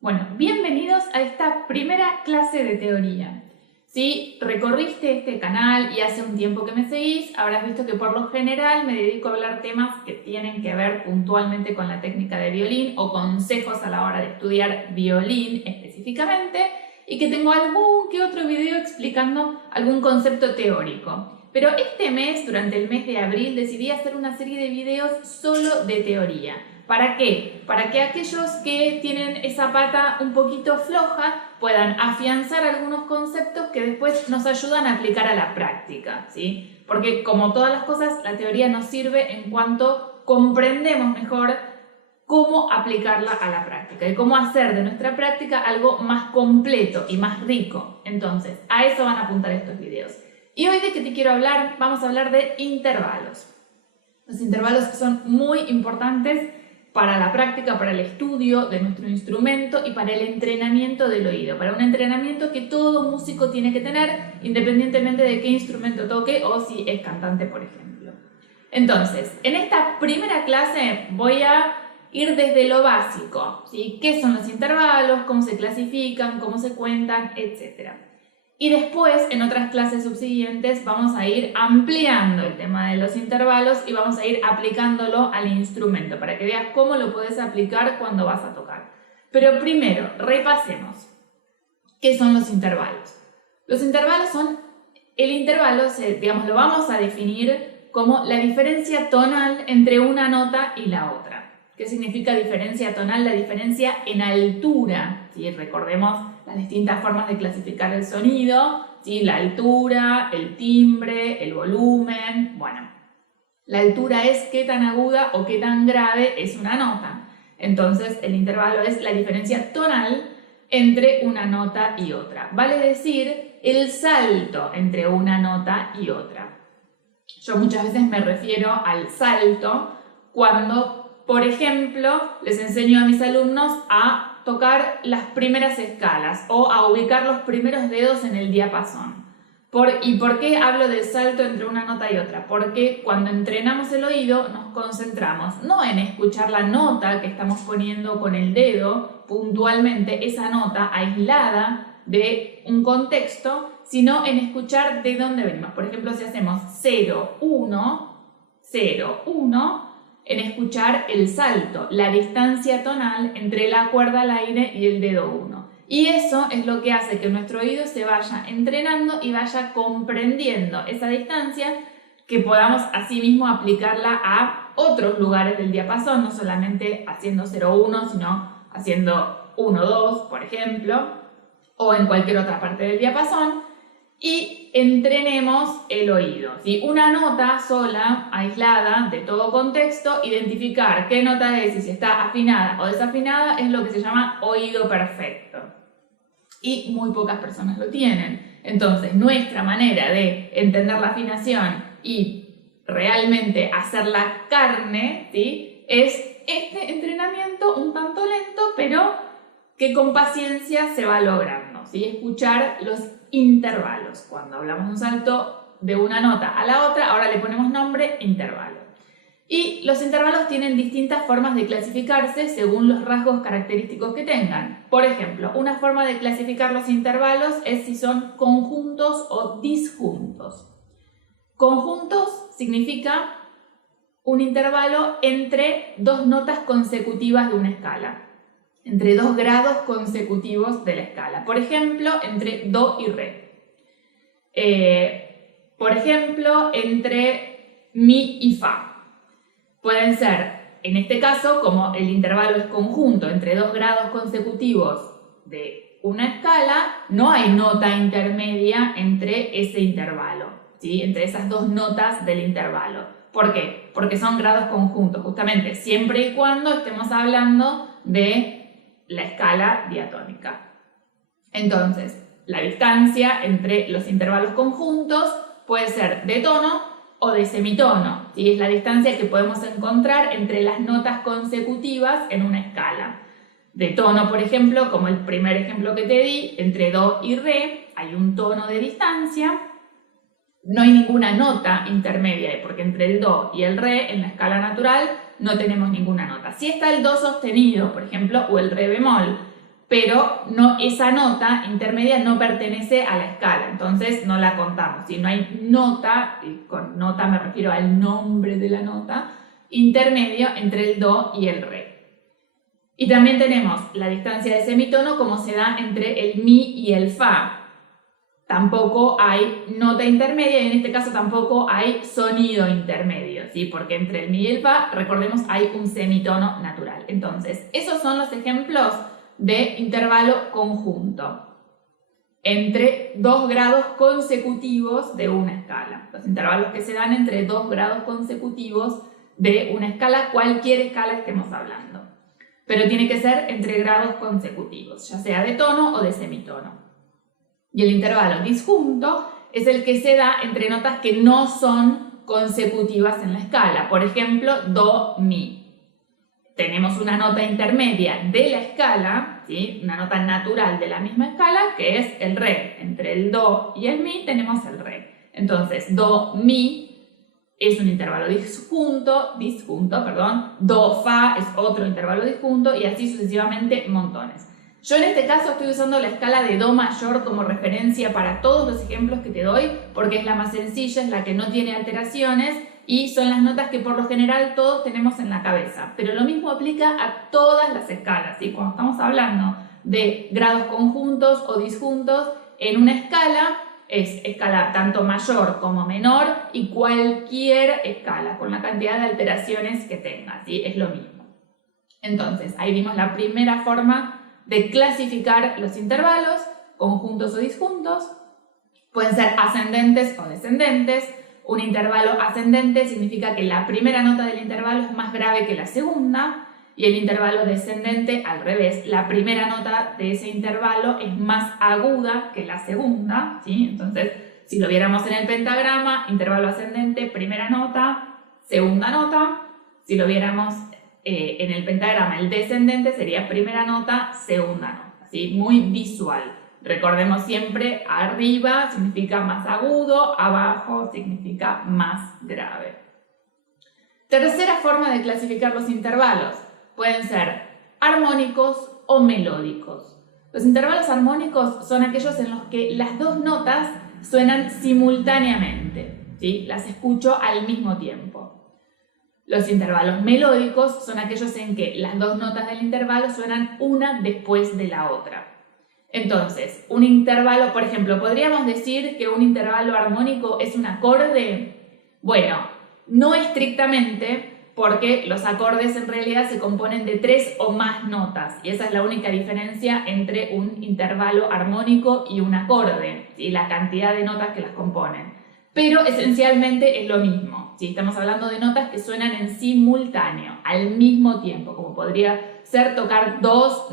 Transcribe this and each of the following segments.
Bueno, bienvenidos a esta primera clase de teoría. Si recorriste este canal y hace un tiempo que me seguís, habrás visto que por lo general me dedico a hablar temas que tienen que ver puntualmente con la técnica de violín o consejos a la hora de estudiar violín específicamente, y que tengo algún que otro video explicando algún concepto teórico. Pero este mes, durante el mes de abril, decidí hacer una serie de videos solo de teoría. ¿Para qué? Para que aquellos que tienen esa pata un poquito floja puedan afianzar algunos conceptos que después nos ayudan a aplicar a la práctica, ¿sí? Porque como todas las cosas, la teoría nos sirve en cuanto comprendemos mejor cómo aplicarla a la práctica y cómo hacer de nuestra práctica algo más completo y más rico. Entonces, a eso van a apuntar estos videos. Y hoy, ¿de qué te quiero hablar? Vamos a hablar de intervalos. Los intervalos son muy importantes para la práctica, para el estudio de nuestro instrumento y para el entrenamiento del oído, para un entrenamiento que todo músico tiene que tener independientemente de qué instrumento toque o si es cantante, por ejemplo. Entonces, en esta primera clase voy a ir desde lo básico, ¿sí? ¿Qué son los intervalos? ¿Cómo se clasifican? ¿Cómo se cuentan? Etcétera. Y después, en otras clases subsiguientes, vamos a ir ampliando el tema de los intervalos y vamos a ir aplicándolo al instrumento para que veas cómo lo puedes aplicar cuando vas a tocar. Pero primero, repasemos. ¿Qué son los intervalos? Los intervalos son, el intervalo, digamos, lo vamos a definir como la diferencia tonal entre una nota y la otra. ¿Qué significa diferencia tonal? La diferencia en altura, ¿sí? Recordemos las distintas formas de clasificar el sonido, ¿sí? La altura, el timbre, el volumen. Bueno, la altura es qué tan aguda o qué tan grave es una nota. Entonces, el intervalo es la diferencia tonal entre una nota y otra. Vale decir, el salto entre una nota y otra. Yo muchas veces me refiero al salto cuando, por ejemplo, les enseño a mis alumnos a tocar las primeras escalas o a ubicar los primeros dedos en el diapasón. ¿Y por qué hablo del salto entre una nota y otra? Porque cuando entrenamos el oído nos concentramos no en escuchar la nota que estamos poniendo con el dedo puntualmente, esa nota aislada de un contexto, sino en escuchar de dónde venimos. Por ejemplo, si hacemos 0, 1, 0, 1, en escuchar el salto, la distancia tonal entre la cuerda al aire y el dedo 1. Y eso es lo que hace que nuestro oído se vaya entrenando y vaya comprendiendo esa distancia, que podamos asimismo aplicarla a otros lugares del diapasón, no solamente haciendo 0-1, sino haciendo 1-2, por ejemplo, o en cualquier otra parte del diapasón, y entrenemos el oído, ¿sí? Una nota sola, aislada de todo contexto, identificar qué nota es y si está afinada o desafinada es lo que se llama oído perfecto. Y muy pocas personas lo tienen. Entonces, nuestra manera de entender la afinación y realmente hacer la carne, ¿sí? Es este entrenamiento un tanto lento, pero que con paciencia se va logrando, ¿sí? Escuchar los intervalos. Cuando hablamos de un salto de una nota a la otra, ahora le ponemos nombre intervalo. Y los intervalos tienen distintas formas de clasificarse según los rasgos característicos que tengan. Por ejemplo, una forma de clasificar los intervalos es si son conjuntos o disjuntos. Conjuntos significa un intervalo entre dos notas consecutivas de una escala, entre dos grados consecutivos de la escala. Por ejemplo, entre Do y Re. Por ejemplo, entre Mi y Fa. Pueden ser, en este caso, como el intervalo es conjunto entre dos grados consecutivos de una escala, no hay nota intermedia entre ese intervalo, ¿sí? Entre esas dos notas del intervalo. ¿Por qué? Porque son grados conjuntos, justamente, siempre y cuando estemos hablando de la escala diatónica. Entonces, la distancia entre los intervalos conjuntos puede ser de tono o de semitono, ¿sí? Es la distancia que podemos encontrar entre las notas consecutivas en una escala. De tono, por ejemplo, como el primer ejemplo que te di, entre Do y Re hay un tono de distancia. No hay ninguna nota intermedia, porque entre el Do y el Re en la escala natural no tenemos ninguna nota. Si está el Do sostenido, por ejemplo, o el Re bemol, pero esa nota intermedia no pertenece a la escala, entonces no la contamos. Si no hay nota, y con nota me refiero al nombre de la nota, intermedio entre el do y el re. Y también tenemos la distancia de semitono como se da entre el mi y el fa. Tampoco hay nota intermedia y en este caso tampoco hay sonido intermedio, ¿sí? Porque entre el mi y el fa, recordemos, hay un semitono natural. Entonces, esos son los ejemplos de intervalo conjunto entre 2 grados consecutivos de una escala. Los intervalos que se dan entre 2 grados consecutivos de una escala, cualquier escala estemos hablando. Pero tiene que ser entre grados consecutivos, ya sea de tono o de semitono. Y el intervalo disjunto es el que se da entre notas que no son consecutivas en la escala. Por ejemplo, do, mi. Tenemos una nota intermedia de la escala, ¿sí? Una nota natural de la misma escala, que es el re. Entre el do y el mi tenemos el re. Entonces, do, mi es un intervalo disjunto, do, fa es otro intervalo disjunto y así sucesivamente montones. Yo en este caso estoy usando la escala de do mayor como referencia para todos los ejemplos que te doy porque es la más sencilla, es la que no tiene alteraciones y son las notas que por lo general todos tenemos en la cabeza. Pero lo mismo aplica a todas las escalas, ¿sí? Cuando estamos hablando de grados conjuntos o disjuntos en una escala, es escala tanto mayor como menor y cualquier escala con la cantidad de alteraciones que tenga, ¿sí? Es lo mismo. Entonces, ahí vimos la primera forma de clasificar los intervalos, conjuntos o disjuntos. Pueden ser ascendentes o descendentes. Un intervalo ascendente significa que la primera nota del intervalo es más grave que la segunda y el intervalo descendente al revés. La primera nota de ese intervalo es más aguda que la segunda, ¿sí? Entonces, si lo viéramos en el pentagrama, intervalo ascendente, primera nota, segunda nota. Si lo viéramos en el pentagrama, el descendente sería primera nota, segunda nota, ¿sí? Muy visual. Recordemos siempre, arriba significa más agudo, abajo significa más grave. Tercera forma de clasificar los intervalos. Pueden ser armónicos o melódicos. Los intervalos armónicos son aquellos en los que las dos notas suenan simultáneamente, ¿sí? Las escucho al mismo tiempo. Los intervalos melódicos son aquellos en que las dos notas del intervalo suenan una después de la otra. Entonces, un intervalo, por ejemplo, ¿podríamos decir que un intervalo armónico es un acorde? Bueno, no estrictamente, porque los acordes en realidad se componen de 3 o más notas, y esa es la única diferencia entre un intervalo armónico y un acorde, ¿sí? La cantidad de notas que las componen. Pero esencialmente es lo mismo, ¿sí? Estamos hablando de notas que suenan en simultáneo, al mismo tiempo, como podría ser tocar dos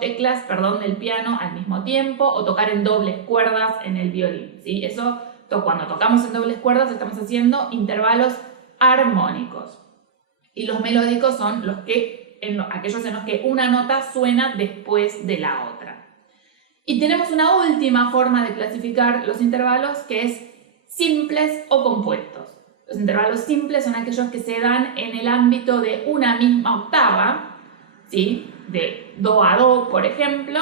teclas del piano al mismo tiempo o tocar en dobles cuerdas en el violín, ¿sí? Eso, cuando tocamos en dobles cuerdas estamos haciendo intervalos armónicos. Y los melódicos son aquellos en los que una nota suena después de la otra. Y tenemos una última forma de clasificar los intervalos que es simples o compuestos. Los intervalos simples son aquellos que se dan en el ámbito de una misma octava, ¿sí? De do a do, por ejemplo,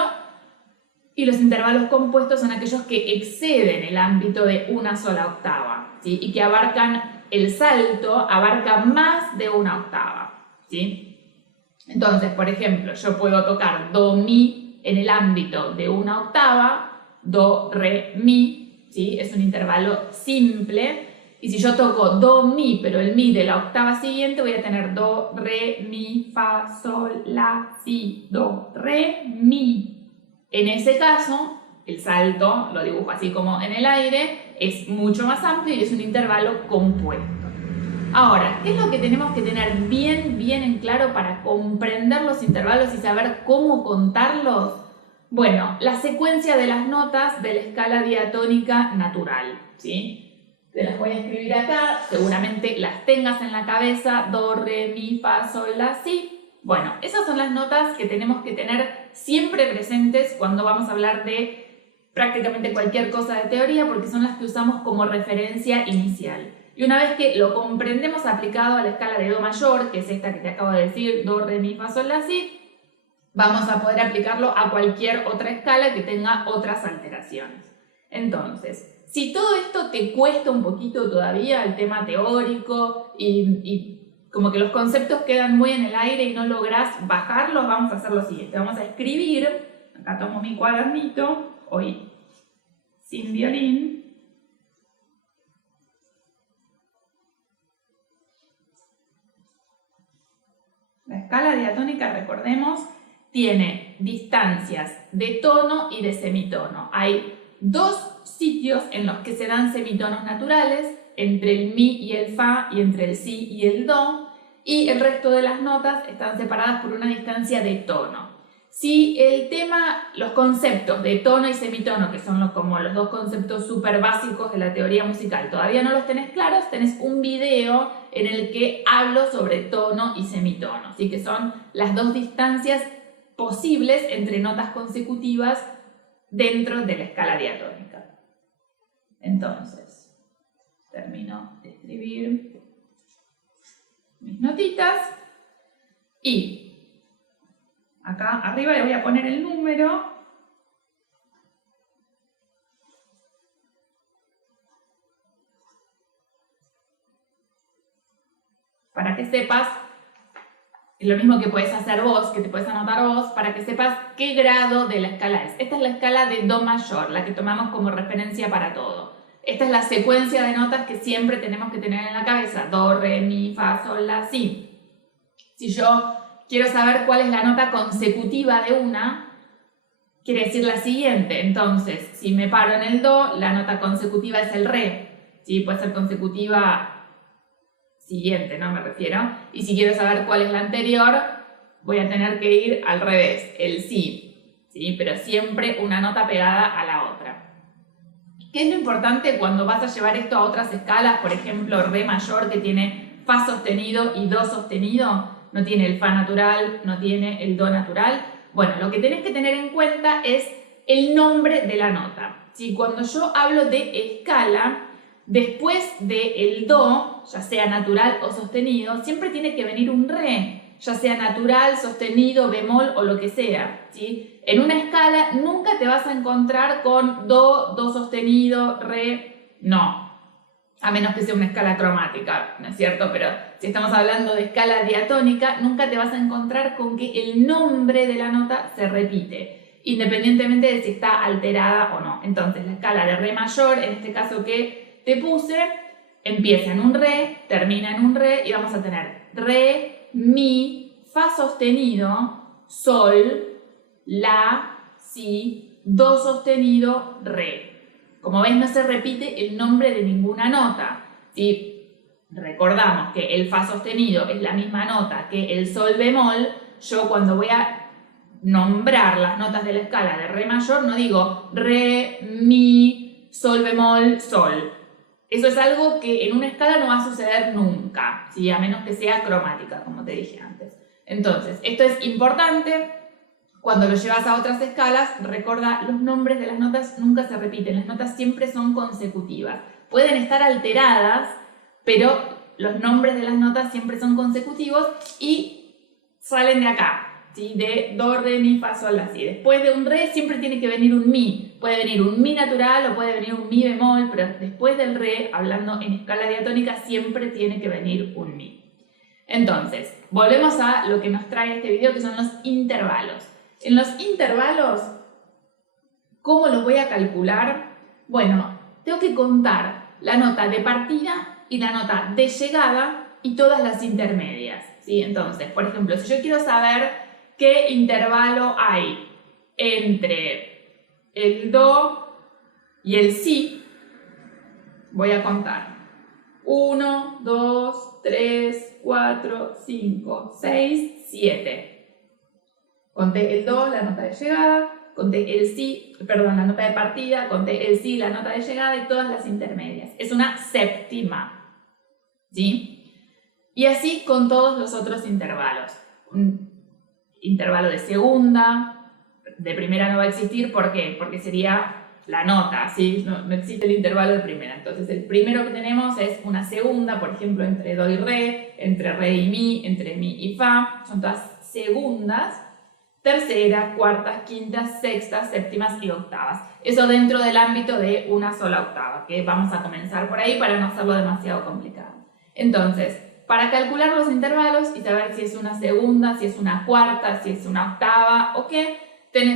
y los intervalos compuestos son aquellos que exceden el ámbito de una sola octava, ¿sí? Y que el salto abarca más de una octava, ¿sí? Entonces, por ejemplo, yo puedo tocar do, mi en el ámbito de una octava, do, re, mi, ¿sí? Es un intervalo simple. Y si yo toco do, mi, pero el mi de la octava siguiente, voy a tener do, re, mi, fa, sol, la, si, do, re, mi. En ese caso, el salto, lo dibujo así como en el aire, es mucho más amplio y es un intervalo compuesto. Ahora, ¿qué es lo que tenemos que tener bien en claro para comprender los intervalos y saber cómo contarlos? Bueno, la secuencia de las notas de la escala diatónica natural, ¿sí? Te las voy a escribir acá, seguramente las tengas en la cabeza, do, re, mi, fa, sol, la, si. Bueno, esas son las notas que tenemos que tener siempre presentes cuando vamos a hablar de prácticamente cualquier cosa de teoría, porque son las que usamos como referencia inicial. Y una vez que lo comprendemos aplicado a la escala de do mayor, que es esta que te acabo de decir, do, re, mi, fa, sol, la, si, vamos a poder aplicarlo a cualquier otra escala que tenga otras alteraciones. Entonces, si todo esto te cuesta un poquito todavía, el tema teórico y como que los conceptos quedan muy en el aire y no lográs bajarlos, vamos a hacer lo siguiente. Vamos a escribir, acá tomo mi cuadernito, hoy sin violín. La escala diatónica, recordemos, tiene distancias de tono y de semitono. Hay dos sitios en los que se dan semitonos naturales, entre el mi y el fa y entre el si y el do, y el resto de las notas están separadas por una distancia de tono. Si el tema, los conceptos de tono y semitono, que son como los dos conceptos súper básicos de la teoría musical, todavía no los tenés claros, tenés un video en el que hablo sobre tono y semitono, así que son las dos distancias posibles entre notas consecutivas dentro de la escala diatónica. Entonces, termino de escribir mis notitas y acá arriba le voy a poner el número para que sepas, lo mismo que puedes hacer vos, que te puedes anotar vos, para que sepas qué grado de la escala es. Esta es la escala de Do mayor, la que tomamos como referencia para todo. Esta es la secuencia de notas que siempre tenemos que tener en la cabeza. Do, re, mi, fa, sol, la, si. Si yo quiero saber cuál es la nota consecutiva de una, quiere decir la siguiente. Entonces, si me paro en el do, la nota consecutiva es el re. ¿Sí? Puede ser consecutiva siguiente, ¿no? Me refiero. Y si quiero saber cuál es la anterior, voy a tener que ir al revés, el si. ¿Sí? Pero siempre una nota pegada a la otra. ¿Qué es lo importante cuando vas a llevar esto a otras escalas? Por ejemplo, re mayor, que tiene fa sostenido y do sostenido. No tiene el fa natural, no tiene el do natural. Bueno, lo que tenés que tener en cuenta es el nombre de la nota. ¿Sí? Cuando yo hablo de escala, después del do, ya sea natural o sostenido, siempre tiene que venir un re, ya sea natural, sostenido, bemol o lo que sea. ¿Sí? En una escala nunca te vas a encontrar con do, do sostenido, re, no. A menos que sea una escala cromática, ¿no es cierto? Pero si estamos hablando de escala diatónica, nunca te vas a encontrar con que el nombre de la nota se repite, independientemente de si está alterada o no. Entonces, la escala de re mayor, en este caso que te puse, empieza en un re, termina en un re, y vamos a tener re, mi, fa sostenido, sol, la, si, do sostenido, re. Como ves, no se repite el nombre de ninguna nota. Si recordamos que el fa sostenido es la misma nota que el sol bemol, yo cuando voy a nombrar las notas de la escala de re mayor no digo re, mi, sol bemol, sol. Eso es algo que en una escala no va a suceder nunca, ¿sí? A menos que sea cromática, como te dije antes. Entonces, esto es importante. Cuando lo llevas a otras escalas, recuerda, los nombres de las notas nunca se repiten, las notas siempre son consecutivas. Pueden estar alteradas, pero los nombres de las notas siempre son consecutivos y salen de acá, ¿sí? De do, re, mi, fa, sol, la, si. Después de un re siempre tiene que venir un mi. Puede venir un mi natural o puede venir un mi bemol, pero después del re, hablando en escala diatónica, siempre tiene que venir un mi. Entonces, volvemos a lo que nos trae este video, que son los intervalos. En los intervalos, ¿cómo los voy a calcular? Bueno, tengo que contar la nota de partida y la nota de llegada y todas las intermedias, ¿sí? Entonces, por ejemplo, si yo quiero saber qué intervalo hay entre el do y el si, voy a contar 1, 2, 3, 4, 5, 6, 7. Conté el do, la nota de llegada, conté el si, perdón, la nota de partida, conté el si, la nota de llegada y todas las intermedias. Es una séptima, ¿sí? Y así con todos los otros intervalos. Un intervalo de segunda, de primera no va a existir, ¿por qué? Porque sería la nota, ¿sí? No existe el intervalo de primera. Entonces el primero que tenemos es una segunda, por ejemplo, entre do y re, entre re y mi, entre mi y fa, son todas segundas. terceras, cuartas, quintas, sextas, séptimas y octavas. Eso dentro del ámbito de una sola octava, que vamos a comenzar por ahí para no hacerlo demasiado complicado. Entonces, para calcular los intervalos y saber si es una segunda, si es una cuarta, si es una octava o qué,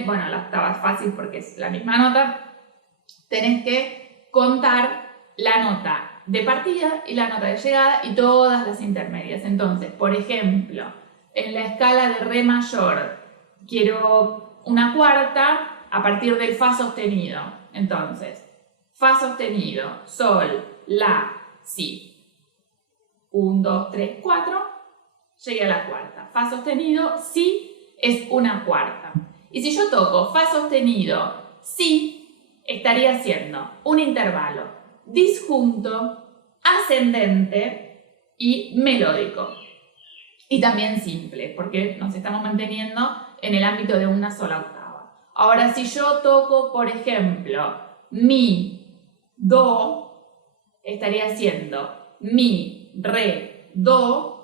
bueno, la octava es fácil porque es la misma nota, tenés que contar la nota de partida y la nota de llegada y todas las intermedias. Entonces, por ejemplo, en la escala de re mayor quiero una cuarta a partir del fa sostenido. Entonces, fa sostenido, sol, la, si. 1, 2, 3, 4, llegué a la cuarta. Fa sostenido, si, es una cuarta. Y si yo toco fa sostenido, si, estaría haciendo un intervalo disjunto, ascendente y melódico. Y también simple, porque nos estamos manteniendo en el ámbito de una sola octava. Ahora, si yo toco, por ejemplo, mi, do, estaría haciendo mi, re, do.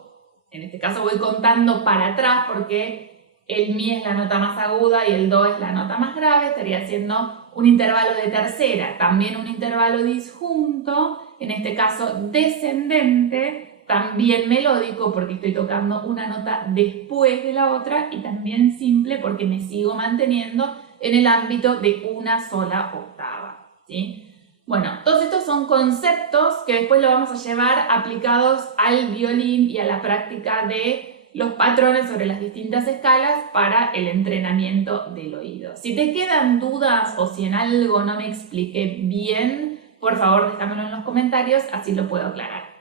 En este caso voy contando para atrás porque el mi es la nota más aguda y el do es la nota más grave. Estaría haciendo un intervalo de tercera, también un intervalo disjunto, en este caso descendente, también melódico porque estoy tocando una nota después de la otra y también simple porque me sigo manteniendo en el ámbito de una sola octava, ¿sí? Bueno, todos estos son conceptos que después lo vamos a llevar aplicados al violín y a la práctica de los patrones sobre las distintas escalas para el entrenamiento del oído. Si te quedan dudas o si en algo no me expliqué bien, por favor déjamelo en los comentarios, así lo puedo aclarar.